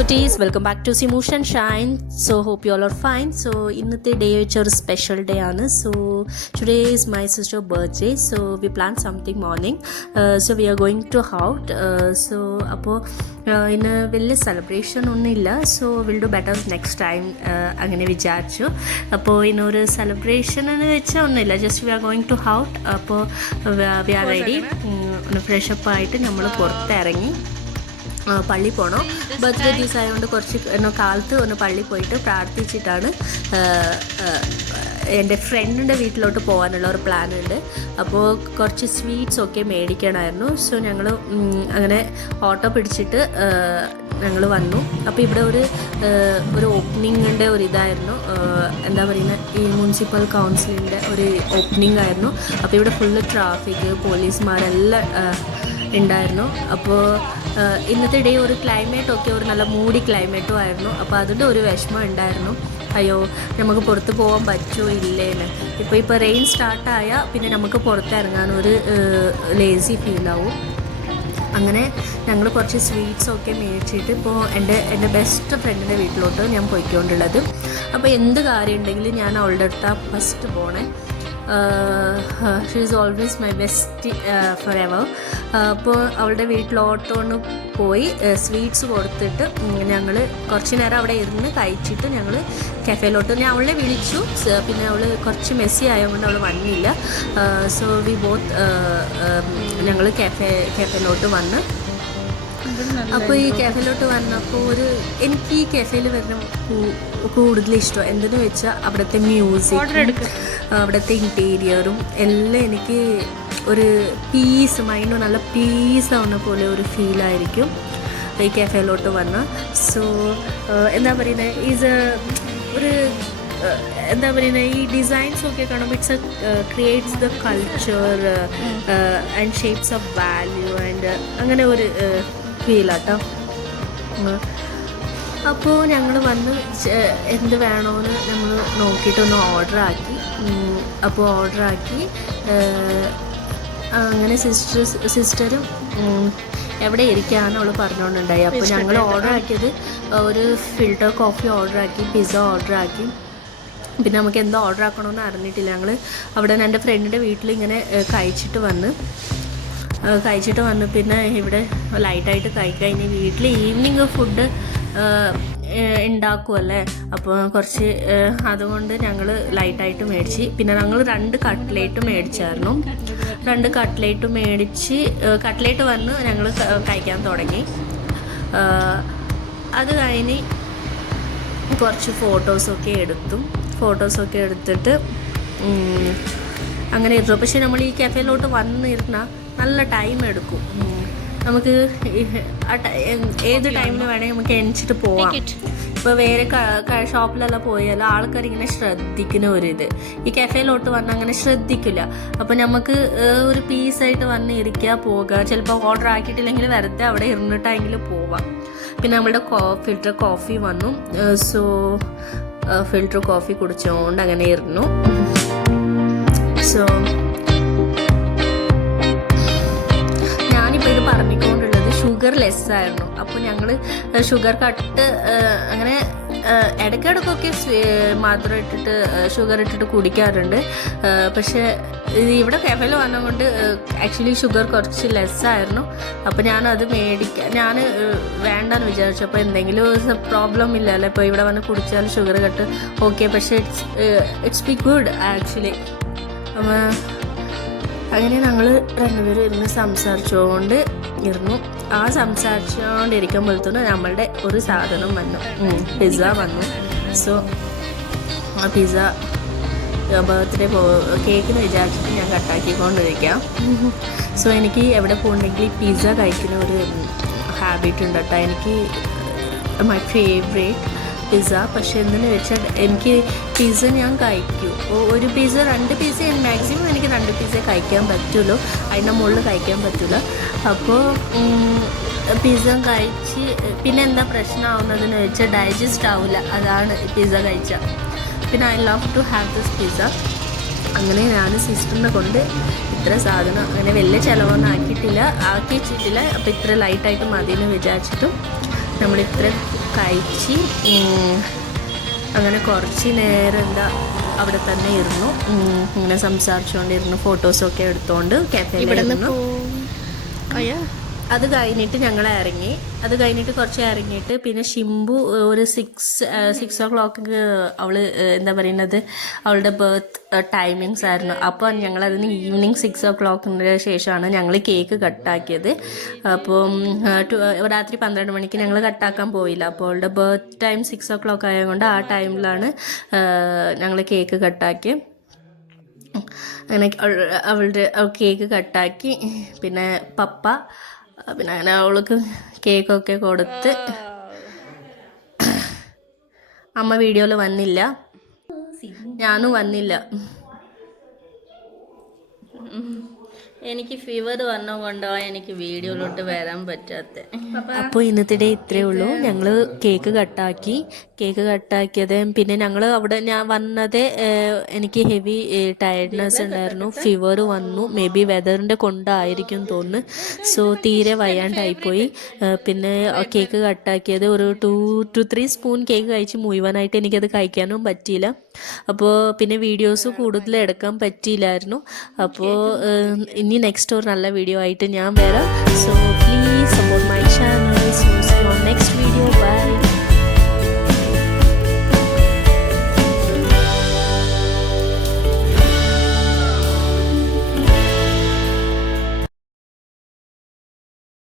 Cuties, welcome back to Simush and Shine. So hope you all are fine. So ഇന്നത്തെ day വെച്ചൊരു special day ആണ്. So today is my sister's birthday. So we planned something morning. So we are going to out. So അപ്പോൾ ഇന്ന് വലിയ celebration ഒന്നുമില്ല. So will do better next time അങ്ങനെ വിചാരിച്ചു. അപ്പോൾ ഇന്നൊരു സെലിബ്രേഷൻ എന്ന് വെച്ചാൽ ഒന്നുമില്ല, just we are going to out. അപ്പോൾ വി ആർ റെഡി. ഒന്ന് ഫ്രഷപ്പ് ആയിട്ട് നമ്മൾ പുറത്തിറങ്ങി പള്ളി പോകണം. ബർത്ത്ഡേ ദിവസം ആയതുകൊണ്ട് കുറച്ച് കാലത്ത് ഒന്ന് പള്ളി പോയിട്ട് പ്രാർത്ഥിച്ചിട്ടാണ് എൻ്റെ ഫ്രണ്ടിൻ്റെ വീട്ടിലോട്ട് പോകാനുള്ള ഒരു പ്ലാൻ ഉണ്ട്. അപ്പോൾ കുറച്ച് സ്വീറ്റ്സ് ഒക്കെ മേടിക്കണമായിരുന്നു. സോ ഞങ്ങൾ അങ്ങനെ ഓട്ടോ പിടിച്ചിട്ട് ഞങ്ങൾ വന്നു. അപ്പോൾ ഇവിടെ ഒരു ഓപ്പണിങ്ങിൻ്റെ ഒരു ഇതായിരുന്നു, എന്താ പറയുന്നത്, ഈ മുനിസിപ്പൽ കൗൺസിലിൻ്റെ ഒരു ഓപ്പണിംഗ് ആയിരുന്നു. അപ്പോൾ ഇവിടെ ഫുള്ള് ട്രാഫിക്, പോലീസുമാരെല്ലാം ഉണ്ടായിരുന്നു. അപ്പോൾ ഇന്നത്തെ ഡേ ഒരു ക്ലൈമറ്റൊക്കെ ഒരു നല്ല മൂടി ക്ലൈമറ്റും ആയിരുന്നു. അപ്പോൾ അതിൻ്റെ ഒരു വിഷമം ഉണ്ടായിരുന്നു, അയ്യോ നമുക്ക് പുറത്ത് പോകാൻ പറ്റുമോ ഇല്ലേന്ന്. ഇപ്പോൾ റെയിൻ സ്റ്റാർട്ടായാൽ പിന്നെ നമുക്ക് പുറത്തിറങ്ങാനൊരു ലേസി ഫീലാവും. അങ്ങനെ ഞങ്ങൾ കുറച്ച് സ്വീറ്റ്സൊക്കെ മേടിച്ചിട്ട് ഇപ്പോൾ എൻ്റെ ബെസ്റ്റ് ഫ്രണ്ടിൻ്റെ വീട്ടിലോട്ട് ഞാൻ പോയിക്കൊണ്ടുള്ളത്. അപ്പോൾ എന്ത് കാര്യം ഉണ്ടെങ്കിലും ഞാൻ അവളുടെ അടുത്താണ് ഫസ്റ്റ് പോണേ. She is always my best for ever. അപ്പോൾ അവളുടെ വീട്ടിലോട്ടൊന്ന് പോയി സ്വീറ്റ്സ് കൊടുത്തിട്ട് ഞങ്ങൾ കുറച്ച് നേരം അവിടെ ഇരുന്ന് കഴിച്ചിട്ട് ഞങ്ങൾ കഫേയിലോട്ട്, ഞാൻ അവളെ വിളിച്ചു. പിന്നെ അവൾ കുറച്ച് മെസ്സി ആയതുകൊണ്ട് അവൾ വന്നില്ല. സോ വി ബോത്ത് ഞങ്ങൾ കഫേയിലോട്ട് വന്ന്. അപ്പോൾ ഈ കഫേയിലോട്ട് വന്നപ്പോൾ എനിക്ക് ഈ കഫേയിൽ വരുന്ന കൂടുതൽ ഇഷ്ടം എന്തെന്ന് വെച്ചാൽ അവിടുത്തെ മ്യൂസിക്, അവിടുത്തെ ഇൻറ്റീരിയറും എല്ലാം എനിക്ക് ഒരു പീസ്, മൈൻഡ് നല്ല പീസ് ആവുന്ന പോലെ ഒരു ഫീലായിരിക്കും ഈ കഫേയിലോട്ട് വന്നാൽ. സോ എന്താ പറയുന്നത്, എന്താ പറയുന്നത്, ഈ ഡിസൈൻസ് ഒക്കെ കാണുമ്പോൾ it's creates the culture and shapes of value and അങ്ങനെ ഒരു ഫീലാട്ടോ. അപ്പോൾ ഞങ്ങൾ വന്ന് എന്ത് വേണമെന്ന് ഞങ്ങൾ നോക്കിയിട്ടൊന്ന് ഓർഡറാക്കി. അപ്പോൾ ഓർഡറാക്കി അങ്ങനെ സിസ്റ്ററും എവിടെ ഇരിക്കുകയാണ് അവൾ പറഞ്ഞുകൊണ്ടുണ്ടായി. അപ്പോൾ ഞങ്ങൾ ഓർഡറാക്കിയത് ഒരു ഫിൽറ്റർ കോഫി ഓർഡറാക്കി, പിസ്സ ഓർഡറാക്കി. പിന്നെ നമുക്ക് എന്തോ ഓർഡർ ആക്കണമെന്ന് അറിഞ്ഞിട്ടില്ല. ഞങ്ങൾ അവിടെ എൻ്റെ ഫ്രണ്ടിൻ്റെ വീട്ടിൽ ഇങ്ങനെ കഴിച്ചിട്ട് വന്ന് പിന്നെ ഇവിടെ ലൈറ്റായിട്ട് കഴിക്കഴിഞ്ഞ് വീട്ടിൽ ഈവനിങ് ഫുഡ് ഉണ്ടാക്കുമല്ലേ. അപ്പോൾ കുറച്ച് അതുകൊണ്ട് ഞങ്ങൾ ലൈറ്റായിട്ട് മേടിച്ച്, പിന്നെ ഞങ്ങൾ 2 കട്ട്ലേറ്റ് മേടിച്ചായിരുന്നു. 2 കട്ട്ലേറ്റ് മേടിച്ച് കട്ട്ലേറ്റ് വന്ന് ഞങ്ങൾ കഴിക്കാൻ തുടങ്ങി. അത് കഴിഞ്ഞ് കുറച്ച് ഫോട്ടോസൊക്കെ എടുത്തിട്ട് അങ്ങനെ ഇരുന്നു. പക്ഷെ നമ്മൾ ഈ കഫേയിലോട്ട് വന്നിരുന്നാൽ നല്ല ടൈം എടുക്കും. നമുക്ക് ഏത് ടൈമിൽ വേണമെങ്കിൽ നമുക്ക് എണിച്ചിട്ട് പോവാം. ഇപ്പോൾ വേറെ ഷോപ്പിലെല്ലാം പോയാൽ ആൾക്കാരിങ്ങനെ ശ്രദ്ധിക്കുന്ന ഒരിത്, ഈ കഫേയിലോട്ട് വന്നാൽ അങ്ങനെ ശ്രദ്ധിക്കില്ല. അപ്പോൾ നമുക്ക് ഒരു പീസായിട്ട് വന്ന് ഇരിക്കുക, പോകുക. ചിലപ്പോൾ ഓർഡർ ആക്കിയിട്ടില്ലെങ്കിൽ വെറുതെ അവിടെ ഇരുന്നിട്ടെങ്കിലും പോവാം. പിന്നെ നമ്മളുടെ ഫിൽറ്റർ കോഫി വന്നു. സോ ഫിൽറ്റർ കോഫി കുടിച്ചുകൊണ്ട് അങ്ങനെ ഇരുന്നു. സോ ഞാനിപ്പോൾ ഇത് പറഞ്ഞുകൊണ്ടുള്ളത് ഷുഗർ ലെസ് ആയിരുന്നു. അപ്പോൾ ഞങ്ങൾ ഷുഗർ കട്ട് അങ്ങനെ ഇടയ്ക്കിടയ്ക്കൊക്കെ മധുരം ഇട്ടിട്ട് ഷുഗർ ഇട്ടിട്ട് കുടിക്കാറുണ്ട്. പക്ഷേ ഇവിടെ കഫേയിൽ വന്നതുകൊണ്ട് ആക്ച്വലി ഷുഗർ കുറച്ച് ലെസ്സായിരുന്നു. അപ്പോൾ ഞാനത് ഞാൻ വേണ്ടെന്ന് വിചാരിച്ചു. അപ്പോൾ എന്തെങ്കിലും പ്രോബ്ലം ഇല്ലല്ലോ, ഇപ്പോൾ ഇവിടെ വന്ന് കുടിച്ചാൽ ഷുഗർ കട്ട് ഓക്കെ. പക്ഷേ ഇറ്റ്സ് ബി ഗുഡ് ആക്ച്വലി. അങ്ങനെ ഞങ്ങൾ 2 പേരും ഇരുന്ന് സംസാരിച്ചുകൊണ്ട് ഇരുന്നു. ആ സംസാരിച്ചുകൊണ്ടിരിക്കുമ്പോഴത്തേനും നമ്മളുടെ ഒരു സാധനം വന്നു, പിസ്സ വന്നു. സോ ആ പിസ്സ ബർത്ത്ഡേ കേക്കെന്ന് വിചാരിച്ചിട്ട് ഞാൻ കട്ടാക്കിക്കൊണ്ടിരിക്കാം. സോ എനിക്ക് എവിടെ പോകണമെങ്കിൽ പിസ്സ കഴിക്കുന്ന ഒരു ഹാബിറ്റ് ഉണ്ട് കേട്ടോ. എനിക്ക് മൈ ഫേവറേറ്റ് പിസ്സ. പക്ഷെ എന്തെന്ന് വെച്ചാൽ എനിക്ക് പിസ്സ ഞാൻ കഴിക്കൂ, ഒരു പിസ്സ 2 പീസ മാക്സിമം എനിക്ക് 2 പീസ കഴിക്കാൻ പറ്റുള്ളൂ, അതിൻ്റെ മുകളിൽ കഴിക്കാൻ പറ്റില്ല. അപ്പോൾ പിസ്സ കഴിച്ച് പിന്നെ എന്താ പ്രശ്നമാവുന്നതെന്ന് വെച്ചാൽ ഡൈജസ്റ്റ് ആവില്ല, അതാണ് പിസ്സ കഴിച്ചാൽ. പിന്നെ I love to have this pizza. അങ്ങനെ ഞാൻ സിസ്റ്ററിനെ കൊണ്ട് ഇത്ര സാധനം അങ്ങനെ വലിയ ചിലവൊന്നും ആക്കി വെച്ചിട്ടില്ല. അപ്പോൾ ഇത്ര ലൈറ്റായിട്ട് മതിയെന്ന് വിചാരിച്ചിട്ടും നമ്മളിത്ര കഴിച്ച് അങ്ങനെ കുറച്ച് നേരം അവിടെ തന്നെ ഇരുന്നു. ഇങ്ങനെ സംസാരിച്ചുകൊണ്ടിരുന്നു, ഫോട്ടോസൊക്കെ എടുത്തുകൊണ്ട് കാഫേയിലിരുന്നു. അത് കഴിഞ്ഞിട്ട് ഞങ്ങൾ ഇറങ്ങി. അത് കഴിഞ്ഞിട്ട് കുറച്ച് ഇറങ്ങിയിട്ട് പിന്നെ ഷിംബു ഒരു 6 o'clock അവൾ എന്താ പറയുന്നത്, അവളുടെ ബർത്ത് ടൈമിങ്സ് ആയിരുന്നു. അപ്പോൾ ഞങ്ങളതിന് ഈവനിങ് 6 o'clock ശേഷമാണ് ഞങ്ങൾ കേക്ക് കട്ടാക്കിയത്. അപ്പം രാത്രി 12 മണിക്ക് ഞങ്ങൾ കട്ടാക്കാൻ പോയില്ല. അപ്പോൾ അവളുടെ ബർത്ത് ടൈം 6 o'clock ആയതുകൊണ്ട് ആ ടൈമിലാണ് ഞങ്ങൾ കേക്ക് കട്ടാക്കി. അങ്ങനെ അവളുടെ കേക്ക് കട്ടാക്കി. പിന്നെ പപ്പ പിന്നെ അങ്ങനെ അവൾക്ക് കേക്കൊക്കെ കൊടുത്ത്. അമ്മ വീഡിയോയിൽ വന്നില്ല, ഞാനും വന്നില്ല. എനിക്ക് ഫീവർ വന്നുകൊണ്ടോ എനിക്ക് വീഡിയോയിലോട്ട് വരാൻ പറ്റാത്ത. അപ്പോൾ ഇന്നത്തെ ഡേ ഇത്രയേ ഉള്ളൂ. ഞങ്ങൾ കേക്ക് കട്ടാക്കിയത് പിന്നെ ഞങ്ങൾ അവിടെ ഞാൻ വന്നത് എനിക്ക് ഹെവി ടയർഡ്നെസ് ഉണ്ടായിരുന്നു, ഫീവർ വന്നു. മേ ബി വെതറിൻ്റെ കൊണ്ടായിരിക്കും തോന്നുന്നു. സോ തീരെ വയ്യാണ്ടായിപ്പോയി. പിന്നെ കേക്ക് കട്ടാക്കിയത് ഒരു 2 to 3 സ്പൂൺ കേക്ക് കഴിച്ച് മുഴുവനായിട്ട് എനിക്കത് കഴിക്കാനും പറ്റിയില്ല. അപ്പോൾ പിന്നെ വീഡിയോസ് കൂടുതൽ എടുക്കാൻ പറ്റിയില്ലായിരുന്നു. അപ്പോൾ ഇനി നെക്സ്റ്റ് ഒരു നല്ല വീഡിയോ ആയിട്ട് ഞാൻ വരാം. So please support my channel. So see you on next video. By.